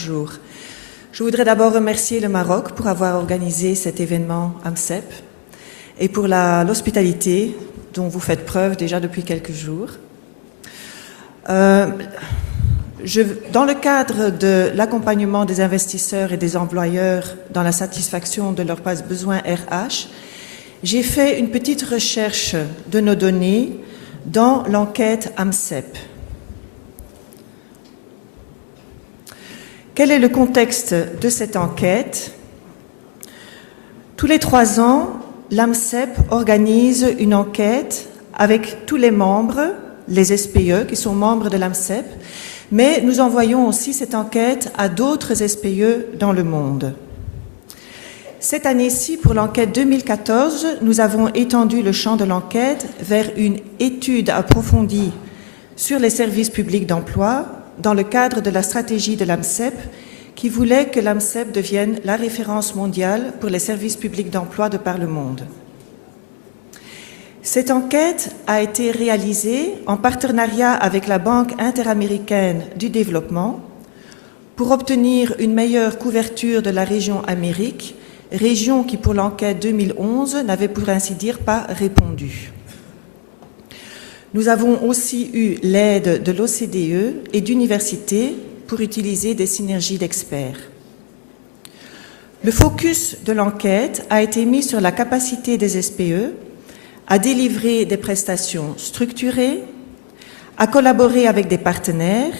bonjour. Je voudrais d'abord remercier le Maroc pour avoir organisé cet événement AMCEP et pour l'hospitalité dont vous faites preuve déjà depuis quelques jours. Dans le cadre de l'accompagnement des investisseurs et des employeurs dans la satisfaction de leurs besoins RH, j'ai fait une petite recherche de nos données dans l'enquête AMCEP. Quel est le contexte de cette enquête? Tous les 3 ans, l'AMCEP organise une enquête avec tous les membres, les SPE qui sont membres de l'AMCEP, mais nous envoyons aussi cette enquête à d'autres SPE dans le monde. Cette année-ci, pour l'enquête 2014, nous avons étendu le champ de l'enquête vers une étude approfondie sur les services publics d'emploi dans le cadre de la stratégie de l'AMCEP qui voulait que l'AMCEP devienne la référence mondiale pour les services publics d'emploi de par le monde. Cette enquête a été réalisée en partenariat avec la Banque interaméricaine du développement pour obtenir une meilleure couverture de la région Amérique, région qui pour l'enquête 2011 n'avait pour ainsi dire pas répondu. Nous avons aussi eu l'aide de l'OCDE et d'universités pour utiliser des synergies d'experts. Le focus de l'enquête a été mis sur la capacité des SPE à délivrer des prestations structurées, à collaborer avec des partenaires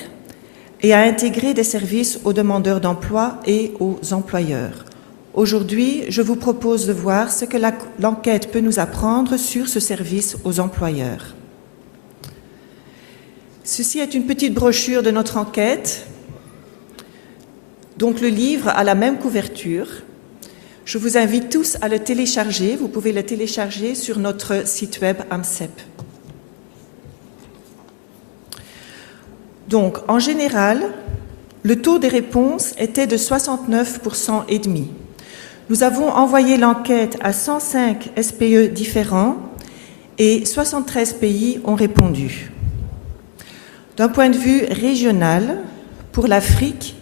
et à intégrer des services aux demandeurs d'emploi et aux employeurs. Aujourd'hui, je vous propose de voir ce que l'enquête peut nous apprendre sur ce service aux employeurs. Ceci est une petite brochure de notre enquête. Donc le livre a la même couverture. Je vous invite tous à le télécharger. Vous pouvez le télécharger sur notre site web AMCEP. Donc en général, le taux des réponses était de 69% et demi. Nous avons envoyé l'enquête à 105 SPE différents et 73 pays ont répondu. D'un point de vue régional, pour l'Afrique,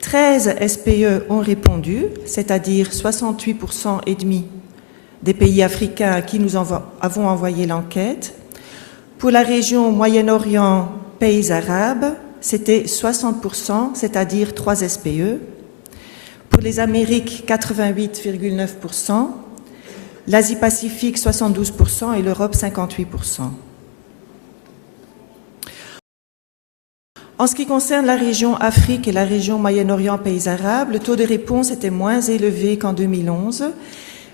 13 SPE ont répondu, c'est-à-dire 68% et demi des pays africains à qui nous avons envoyé l'enquête. Pour la région Moyen-Orient, pays arabes, c'était 60%, c'est-à-dire 3 SPE. Pour les Amériques, 88,9%, l'Asie-Pacifique, 72% et l'Europe, 58%. En ce qui concerne la région Afrique et la région Moyen-Orient, pays arabes, le taux de réponse était moins élevé qu'en 2011.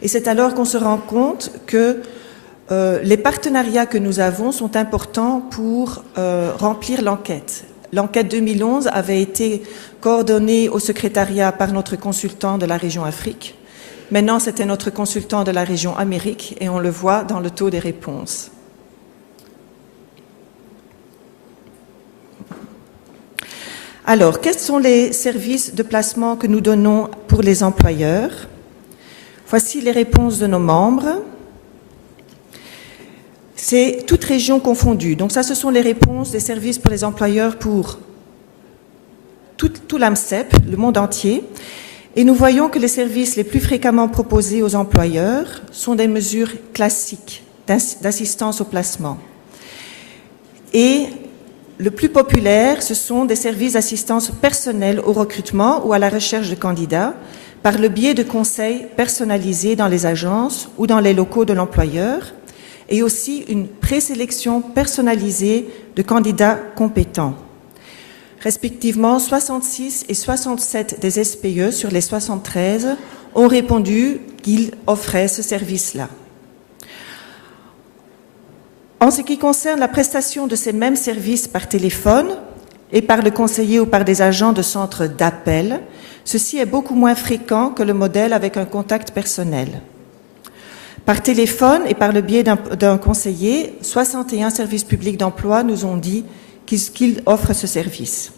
Et c'est alors qu'on se rend compte que les partenariats que nous avons sont importants pour remplir l'enquête. L'enquête 2011 avait été coordonnée au secrétariat par notre consultant de la région Afrique. Maintenant, c'était notre consultant de la région Amérique et on le voit dans le taux des réponses. Alors, quels sont les services de placement que nous donnons pour les employeurs? Voici les réponses de nos membres. C'est toutes régions confondues. Donc ça, ce sont les réponses des services pour les employeurs pour tout l'AMCEP, le monde entier. Et nous voyons que les services les plus fréquemment proposés aux employeurs sont des mesures classiques d'assistance au placement. Et le plus populaire, ce sont des services d'assistance personnelle au recrutement ou à la recherche de candidats par le biais de conseils personnalisés dans les agences ou dans les locaux de l'employeur et aussi une présélection personnalisée de candidats compétents. Respectivement, 66 et 67 des SPE sur les 73 ont répondu qu'ils offraient ce service-là. En ce qui concerne la prestation de ces mêmes services par téléphone et par le conseiller ou par des agents de centre d'appel, ceci est beaucoup moins fréquent que le modèle avec un contact personnel. Par téléphone et par le biais d'un conseiller, 61 services publics d'emploi nous ont dit qu'ils offrent ce service.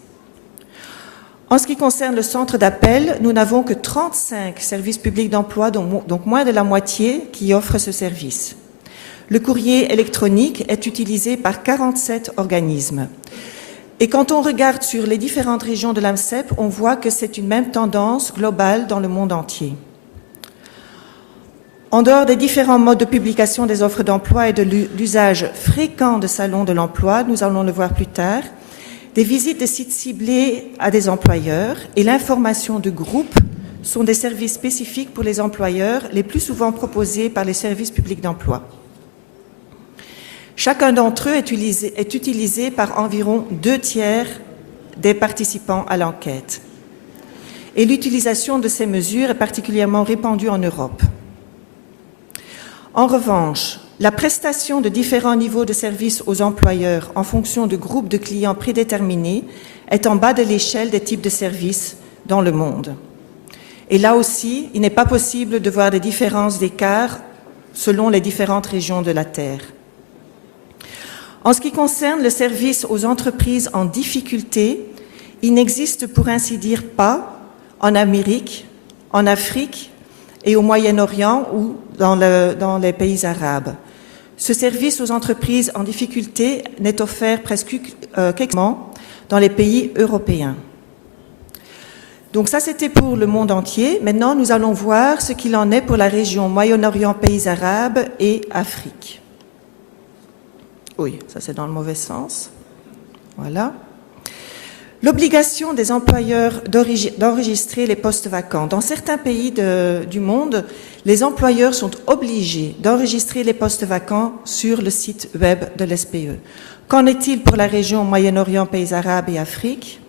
En ce qui concerne le centre d'appel, nous n'avons que 35 services publics d'emploi, donc moins de la moitié, qui offrent ce service. Le courrier électronique est utilisé par 47 organismes. Et quand on regarde sur les différentes régions de l'AMCEP, on voit que c'est une même tendance globale dans le monde entier. En dehors des différents modes de publication des offres d'emploi et de l'usage fréquent de salons de l'emploi, nous allons le voir plus tard, des visites de sites ciblés à des employeurs et l'information de groupe sont des services spécifiques pour les employeurs, les plus souvent proposés par les services publics d'emploi. Chacun d'entre eux est utilisé par environ 2/3 des participants à l'enquête. Et l'utilisation de ces mesures est particulièrement répandue en Europe. En revanche, la prestation de différents niveaux de services aux employeurs en fonction de groupes de clients prédéterminés est en bas de l'échelle des types de services dans le monde. Et là aussi, il n'est pas possible de voir des différences d'écart selon les différentes régions de la Terre. En ce qui concerne le service aux entreprises en difficulté, il n'existe pour ainsi dire pas en Amérique, en Afrique et au Moyen-Orient ou dans les pays arabes. Ce service aux entreprises en difficulté n'est offert presque qu'exclusivement dans les pays européens. Donc ça, c'était pour le monde entier. Maintenant, nous allons voir ce qu'il en est pour la région Moyen-Orient, pays arabes et Afrique. Oui, ça c'est dans le mauvais sens. Voilà. L'obligation des employeurs d'enregistrer les postes vacants. Dans certains pays du monde, les employeurs sont obligés d'enregistrer les postes vacants sur le site web de l'SPE. Qu'en est-il pour la région Moyen-Orient, pays arabes et Afrique?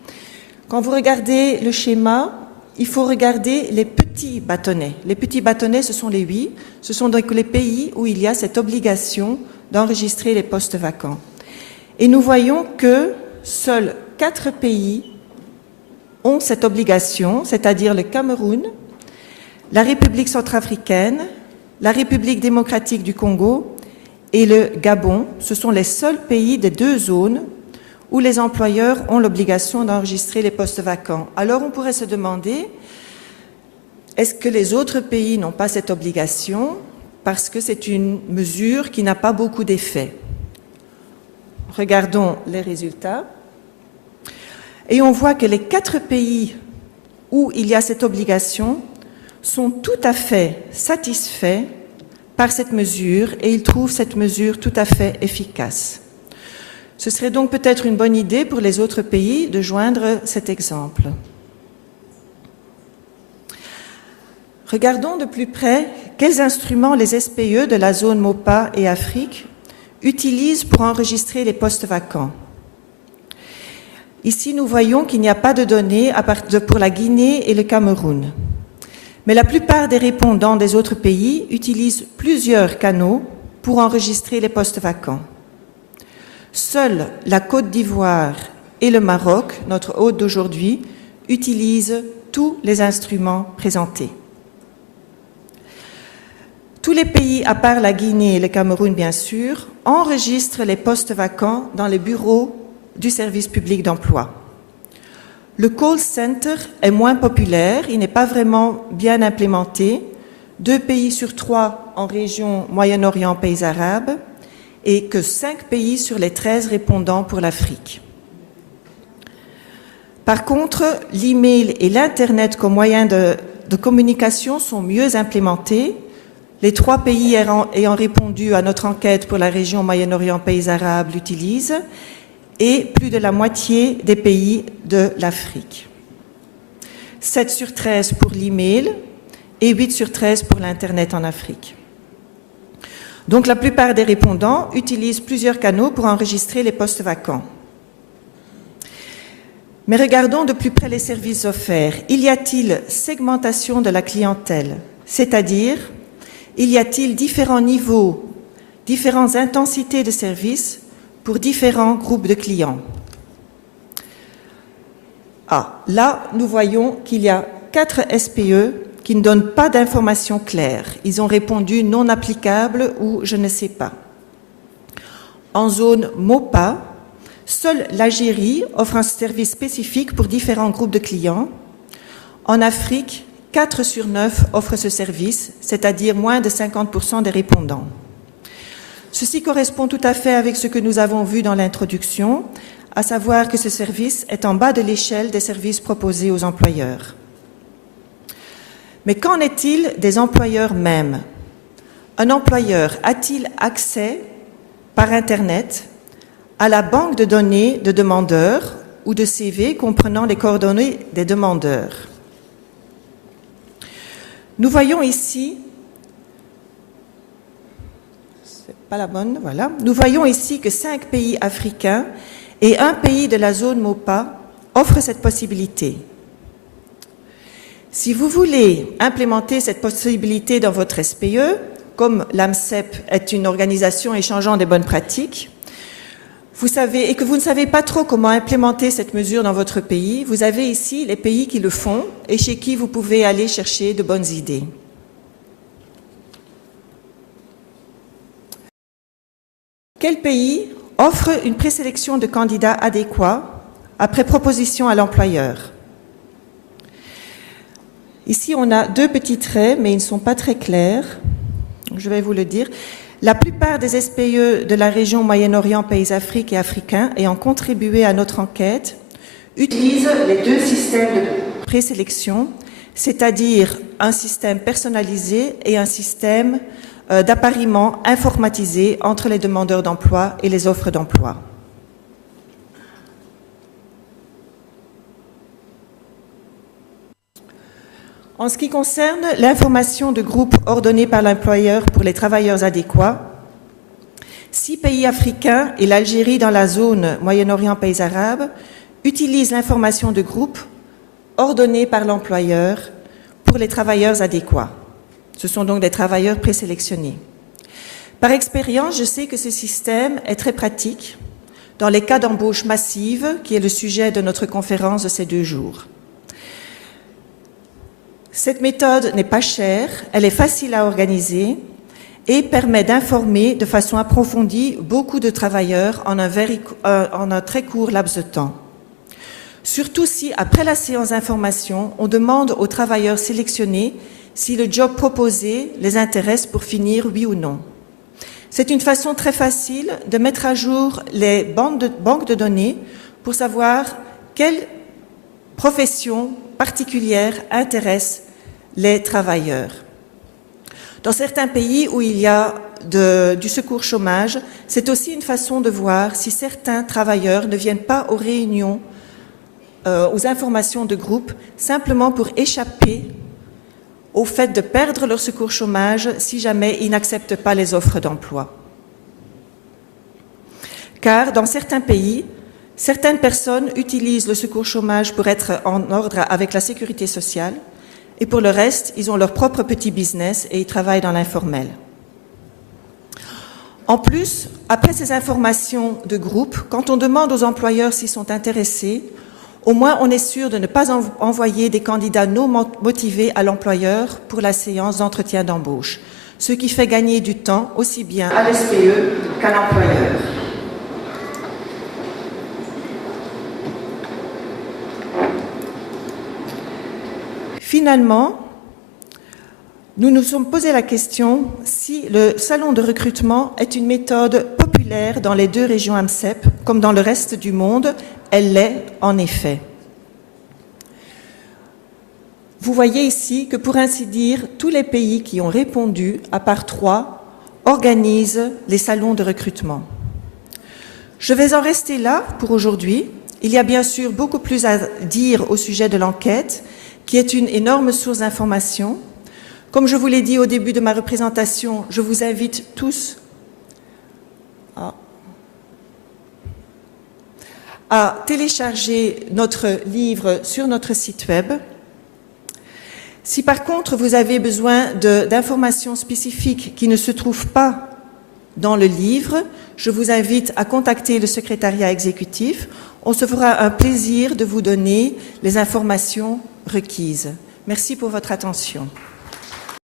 Quand vous regardez le schéma, il faut regarder les petits bâtonnets. Les petits bâtonnets, ce sont les 8. Ce sont donc les pays où il y a cette obligation d'enregistrer les postes vacants. Et nous voyons que seuls 4 pays ont cette obligation, c'est-à-dire le Cameroun, la République centrafricaine, la République démocratique du Congo et le Gabon. Ce sont les seuls pays des 2 zones où les employeurs ont l'obligation d'enregistrer les postes vacants. Alors on pourrait se demander, est-ce que les autres pays n'ont pas cette obligation parce que c'est une mesure qui n'a pas beaucoup d'effet? Regardons les résultats. Et on voit que les 4 pays où il y a cette obligation sont tout à fait satisfaits par cette mesure et ils trouvent cette mesure tout à fait efficace. Ce serait donc peut-être une bonne idée pour les autres pays de joindre cet exemple. Regardons de plus près quels instruments les SPE de la zone MOPA et Afrique utilisent pour enregistrer les postes vacants. Ici, nous voyons qu'il n'y a pas de données pour la Guinée et le Cameroun. Mais la plupart des répondants des autres pays utilisent plusieurs canaux pour enregistrer les postes vacants. Seuls la Côte d'Ivoire et le Maroc, notre hôte d'aujourd'hui, utilisent tous les instruments présentés. Tous les pays, à part la Guinée et le Cameroun, bien sûr, enregistrent les postes vacants dans les bureaux du service public d'emploi. Le call center est moins populaire, il n'est pas vraiment bien implémenté. 2 pays sur 3 en région Moyen-Orient, pays arabes, et que 5 pays sur les 13 répondants pour l'Afrique. Par contre, l'email et l'Internet comme moyen de communication sont mieux implémentés. Les 3 pays ayant répondu à notre enquête pour la région Moyen-Orient, pays arabes l'utilisent, et plus de la moitié des pays de l'Afrique. 7 sur 13 pour l'email et 8 sur 13 pour l'Internet en Afrique. Donc la plupart des répondants utilisent plusieurs canaux pour enregistrer les postes vacants. Mais regardons de plus près les services offerts. Y a-t-il segmentation de la clientèle? C'est-à-dire, y a-t-il différents niveaux, différentes intensités de services pour différents groupes de clients? Là, nous voyons qu'il y a 4 SPE qui ne donnent pas d'informations claires. Ils ont répondu non applicable ou je ne sais pas. En zone MOPA, seule l'Algérie offre un service spécifique pour différents groupes de clients. En Afrique, 4 sur 9 offrent ce service, c'est-à-dire moins de 50% des répondants. Ceci correspond tout à fait avec ce que nous avons vu dans l'introduction, à savoir que ce service est en bas de l'échelle des services proposés aux employeurs. Mais qu'en est-il des employeurs mêmes? Un employeur a-t-il accès par Internet à la banque de données de demandeurs ou de CV comprenant les coordonnées des demandeurs? Nous voyons ici, c'est pas la bonne, voilà. Nous voyons ici que 5 pays africains et un pays de la zone MOPA offrent cette possibilité. Si vous voulez implémenter cette possibilité dans votre SPE, comme l'AMCEP est une organisation échangeant des bonnes pratiques, vous savez, et que vous ne savez pas trop comment implémenter cette mesure dans votre pays, vous avez ici les pays qui le font et chez qui vous pouvez aller chercher de bonnes idées. Quel pays offre une présélection de candidats adéquats après proposition à l'employeur? Ici, on a 2 petits traits, mais ils ne sont pas très clairs. Je vais vous le dire. La plupart des SPE de la région Moyen-Orient, Pays Afrique et africains ayant contribué à notre enquête utilisent les 2 systèmes de présélection, c'est-à-dire un système personnalisé et un système d'appariement informatisé entre les demandeurs d'emploi et les offres d'emploi. En ce qui concerne l'information de groupe ordonnée par l'employeur pour les travailleurs adéquats, 6 pays africains et l'Algérie dans la zone Moyen-Orient, Pays arabes utilisent l'information de groupe ordonnée par l'employeur pour les travailleurs adéquats. Ce sont donc des travailleurs présélectionnés. Par expérience, je sais que ce système est très pratique dans les cas d'embauche massive, qui est le sujet de notre conférence de ces 2 jours. Cette méthode n'est pas chère, elle est facile à organiser et permet d'informer de façon approfondie beaucoup de travailleurs en un très court laps de temps. Surtout si, après la séance d'information, on demande aux travailleurs sélectionnés si le job proposé les intéresse pour finir, oui ou non. C'est une façon très facile de mettre à jour les banques de données pour savoir quelle profession particulière intéresse les travailleurs. Dans certains pays où il y a du secours chômage, c'est aussi une façon de voir si certains travailleurs ne viennent pas aux réunions, aux informations de groupe, simplement pour échapper au fait de perdre leur secours chômage si jamais ils n'acceptent pas les offres d'emploi. Car dans certains pays, certaines personnes utilisent le secours chômage pour être en ordre avec la sécurité sociale, et pour le reste, ils ont leur propre petit business et ils travaillent dans l'informel. En plus, après ces informations de groupe, quand on demande aux employeurs s'ils sont intéressés, au moins on est sûr de ne pas envoyer des candidats non motivés à l'employeur pour la séance d'entretien d'embauche, ce qui fait gagner du temps aussi bien à l'SPE qu'à l'employeur. Finalement, nous nous sommes posé la question si le salon de recrutement est une méthode populaire dans les 2 régions AMCEP, comme dans le reste du monde. Elle l'est en effet. Vous voyez ici que, pour ainsi dire, tous les pays qui ont répondu, à part 3, organisent les salons de recrutement. Je vais en rester là pour aujourd'hui. Il y a bien sûr beaucoup plus à dire au sujet de l'enquête, qui est une énorme source d'information. Comme je vous l'ai dit au début de ma représentation, je vous invite tous à télécharger notre livre sur notre site web. Si par contre vous avez besoin d'informations spécifiques qui ne se trouvent pas dans le livre, je vous invite à contacter le secrétariat exécutif. On se fera un plaisir de vous donner les informations requises. Merci pour votre attention.